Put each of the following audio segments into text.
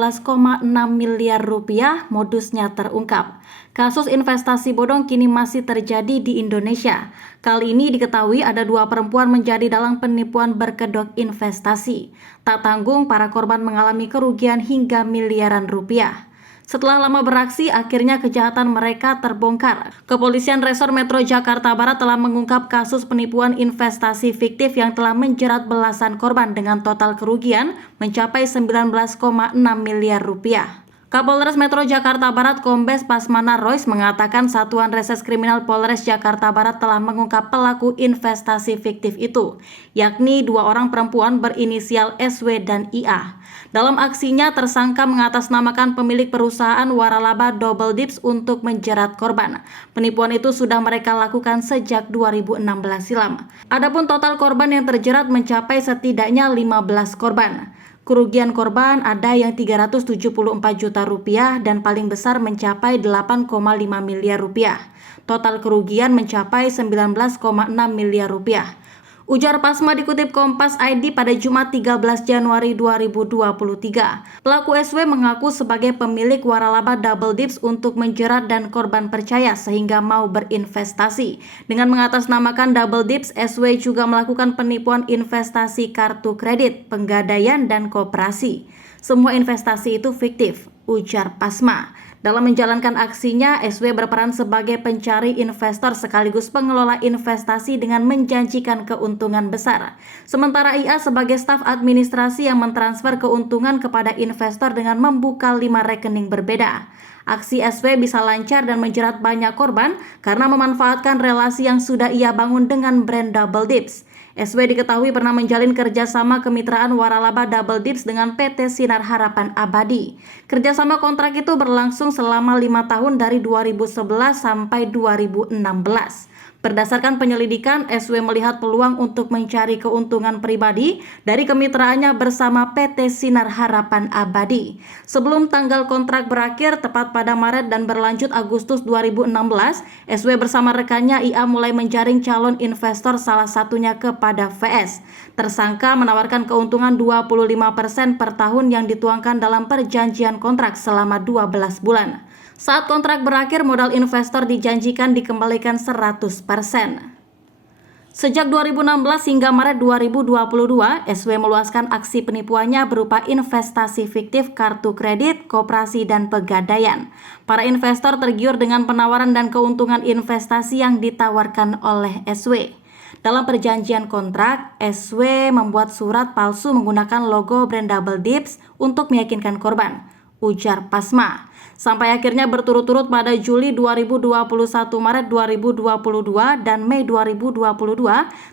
16,6 miliar rupiah modusnya terungkap. Kasus investasi bodong kini masih terjadi di Indonesia. Kali ini diketahui ada 2 perempuan menjadi dalang penipuan berkedok investasi. Tak tanggung, para korban mengalami kerugian hingga miliaran rupiah. Setelah lama beraksi, akhirnya kejahatan mereka terbongkar. Kepolisian Resor Metro Jakarta Barat telah mengungkap kasus penipuan investasi fiktif yang telah menjerat belasan korban dengan total kerugian mencapai 19,6 miliar rupiah. Kapolres Metro Jakarta Barat Kombes Pasmana Royce mengatakan Satuan Reses Kriminal Polres Jakarta Barat telah mengungkap pelaku investasi fiktif itu, yakni 2 orang perempuan berinisial SW dan IA. Dalam aksinya, tersangka mengatasnamakan pemilik perusahaan waralaba Double Dips untuk menjerat korban. Penipuan itu sudah mereka lakukan sejak 2016 silam. Adapun total korban yang terjerat mencapai setidaknya 15 korban. Kerugian korban ada yang 374 juta rupiah dan paling besar mencapai 8,5 miliar rupiah. Total kerugian mencapai 19,6 miliar rupiah. Ujar Pasma dikutip Kompas ID pada Jumat 13 Januari 2023. Pelaku SW mengaku sebagai pemilik waralaba Double Dips untuk menjerat dan korban percaya sehingga mau berinvestasi. Dengan mengatasnamakan Double Dips, SW juga melakukan penipuan investasi kartu kredit, penggadaian, dan koperasi. Semua investasi itu fiktif, ujar Pasma. Dalam menjalankan aksinya, SW berperan sebagai pencari investor sekaligus pengelola investasi dengan menjanjikan keuntungan besar. Sementara IA sebagai staf administrasi yang mentransfer keuntungan kepada investor dengan membuka 5 rekening berbeda. Aksi SW bisa lancar dan menjerat banyak korban karena memanfaatkan relasi yang sudah ia bangun dengan brand Double Dips. SW diketahui pernah menjalin kerjasama kemitraan waralaba Double Dips dengan PT Sinar Harapan Abadi. Kerjasama kontrak itu berlangsung selama 5 tahun dari 2011 sampai 2016. Berdasarkan penyelidikan, SW melihat peluang untuk mencari keuntungan pribadi dari kemitraannya bersama PT Sinar Harapan Abadi. Sebelum tanggal kontrak berakhir tepat pada Maret dan berlanjut Agustus 2016, SW bersama rekannya IA mulai menjaring calon investor, salah satunya kepada VS. Tersangka menawarkan keuntungan 25% per tahun yang dituangkan dalam perjanjian kontrak selama 12 bulan. Saat kontrak berakhir, modal investor dijanjikan dikembalikan 100%. Sejak 2016 hingga Maret 2022, SW meluaskan aksi penipuannya berupa investasi fiktif kartu kredit, koperasi, dan pegadaian. Para investor tergiur dengan penawaran dan keuntungan investasi yang ditawarkan oleh SW. Dalam perjanjian kontrak, SW membuat surat palsu menggunakan logo brand Double Dips untuk meyakinkan korban, ujar Pasma. Sampai akhirnya berturut-turut pada Juli 2021, Maret 2022, dan Mei 2022,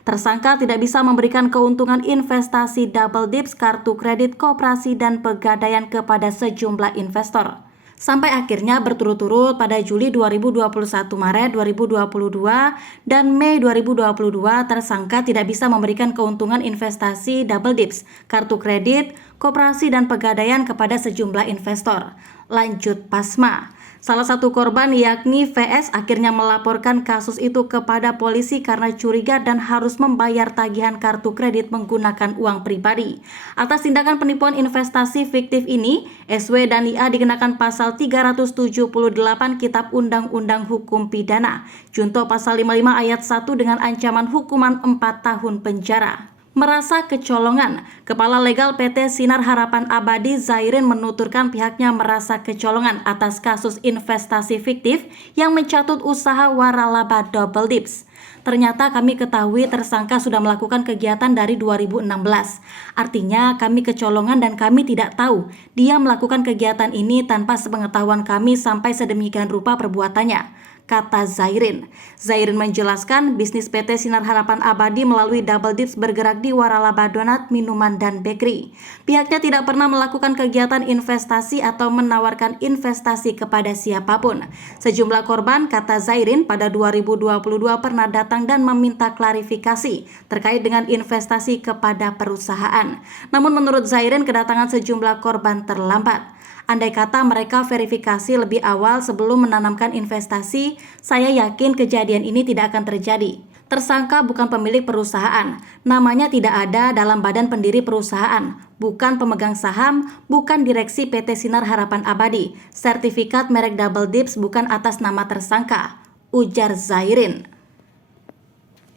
tersangka tidak bisa memberikan keuntungan investasi Double Dips, kartu kredit, koperasi, dan pegadaian kepada sejumlah investor. Sampai akhirnya berturut-turut pada Juli 2021, Maret 2022, dan Mei 2022, tersangka tidak bisa memberikan keuntungan investasi Double Dips, kartu kredit, koperasi, dan pegadaian kepada sejumlah investor. Lanjut Pasma. Salah satu korban yakni VS akhirnya melaporkan kasus itu kepada polisi karena curiga dan harus membayar tagihan kartu kredit menggunakan uang pribadi. Atas tindakan penipuan investasi fiktif ini, SW dan IA dikenakan pasal 378 Kitab Undang-Undang Hukum Pidana, junto pasal 55 ayat 1 dengan ancaman hukuman 4 tahun penjara. Merasa kecolongan, Kepala Legal PT Sinar Harapan Abadi Zairin menuturkan pihaknya merasa kecolongan atas kasus investasi fiktif yang mencatut usaha waralaba Double Dips. Ternyata kami ketahui tersangka sudah melakukan kegiatan dari 2016. Artinya kami kecolongan dan kami tidak tahu dia melakukan kegiatan ini tanpa sepengetahuan kami sampai sedemikian rupa perbuatannya, kata Zairin. Zairin menjelaskan bisnis PT Sinar Harapan Abadi melalui Double Dips bergerak di waralaba donat, minuman, dan bakery. Pihaknya tidak pernah melakukan kegiatan investasi atau menawarkan investasi kepada siapapun. Sejumlah korban, kata Zairin, pada 2022 pernah datang dan meminta klarifikasi terkait dengan investasi kepada perusahaan. Namun menurut Zairin, kedatangan sejumlah korban terlambat. Andai kata mereka verifikasi lebih awal sebelum menanamkan investasi, saya yakin kejadian ini tidak akan terjadi. Tersangka bukan pemilik perusahaan, namanya tidak ada dalam badan pendiri perusahaan, bukan pemegang saham, bukan direksi PT Sinar Harapan Abadi, sertifikat merek Double Dips bukan atas nama tersangka, ujar Zairin.